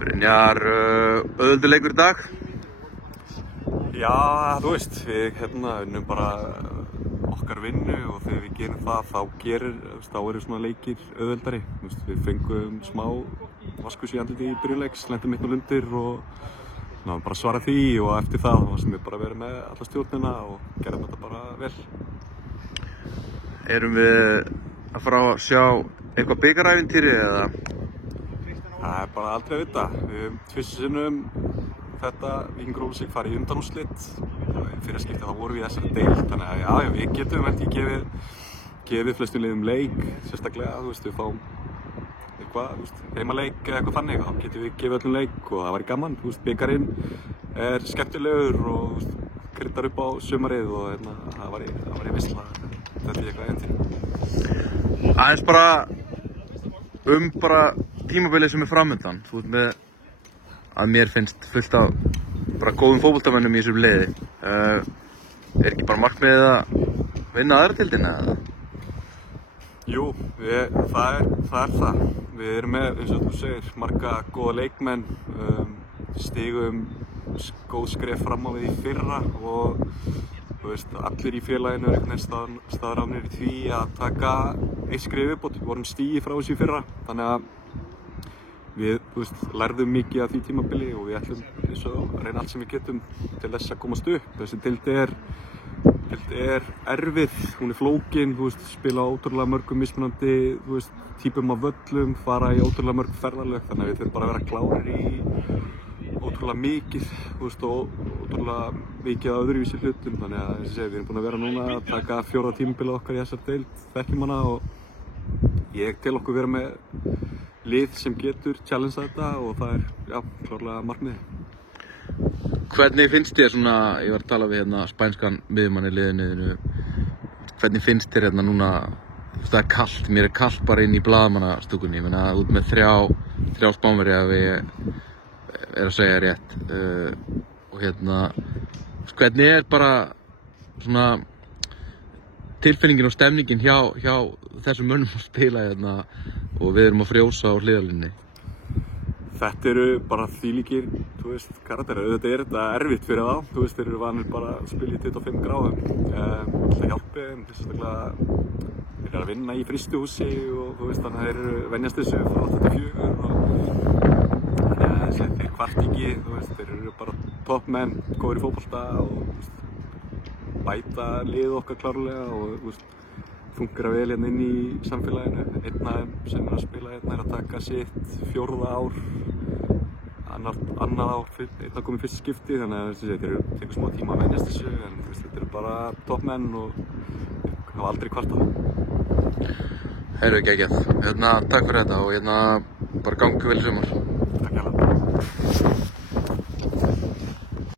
Brynjar, auðveldur leikur í dag? Já, þú veist, við unnum bara okkar vinnu og þegar við gerum það þá eru svona leikir auðveldari. Við fengum smá vaskus í andliti í byrjunleiks, lentum mitt og lundir og bara svara því og eftir það sem við bara verið með alla stjórnina og gerðum þetta bara vel. Erum við að fara að sjá eitthvað bikarævintýri eða? Það er bara aldrei að vita. Við höfum tvisvar þetta Víkingur Ólafsvík farið í undanúrslit. Fyrir skipti þá vorum við í þessari deild, þannig að já, við getum ekki gefið flestum liðum leik, sérstaklega, við fáum eitthvað, heimaleik eða eitthvað þannig, þá getum við gefið öllum leik og það væri gaman. Bikarinn er skemmtilegur og kryddar upp á sumarið og það væri veisla, þetta er eitthvað ævintýri. Aðeins bara tímabilið sem er framundan. Þú ert með, að mér finnst, fullt af bara góðum fótboltamönnum í þessum liði. Er ekki bara markmiðið að vinna aðradeildina eða? Jú, það er það. Við erum með, eins og þú segir, marga góða leikmenn, stigum góð skref fram á við í fyrra og allir í félaginu eru einhvern veginn staðráðnir í því að taka eitt skref viðbót. Við vorum stigi frá þessu í fyrra, þannig að við lærðum mikið af því tímabili og við ætlum eins og að reyna allt sem við getum til þess að komast upp. Þessi deild er erfið, hún er flókin, spila á ótrúlega mörgum mismunandi típum af völlum, fara í ótrúlega mörg ferðalög, þannig að við þurfum bara að vera klárir í ótrúlega mikið og ótrúlega mikið af öðruvísi hlutum, þannig að við erum búin að vera núna að taka 4. tímabilið okkar í þessar deild, þekkjum hana og ég tel okkur vera með lið sem getur challengea þetta og það er, já, klárlega markmiðið. Hvernig finnst þér svona, ég var að tala við spænskan miðjumann í liðinu, hvernig finnst þér núna, það er kalt, mér er kalt bara inn í blaðamannastúkunni, ég meina út með þrjá Spánverja ef ég er að segja rétt og hvernig er bara svona tilfinningin og stemningin hjá þessum mönnum að spila og við erum að frjósa á hliðarlínunni? Þetta eru bara þvílíkir, karakterar. Auðvitað er þetta erfitt fyrir þá, þeir eru vanir bara að spila í 25 gráðum. Það hjálpi þeim, sérstaklega þeir eru að vinna í frystihúsi og þannig að þeir eru venjast þessu frá 84 og þeir kvart ekki, þeir eru bara toppmenn, góðir í fótbolta og bæta lið okkar klárlega og funkar vel inn í samfélaginu. Einn af þeim sem er að spila er að taka sitt 4. ár, annað ár, einn að koma í fyrsta skipti, þannig að þeir tekur smá tíma að venjast þessu, en þetta eru bara toppmenn og hafa aldrei kvartað. Heyrðu, geggjað. Takk fyrir þetta og bara gangi vel í sumar. Takk hérlega.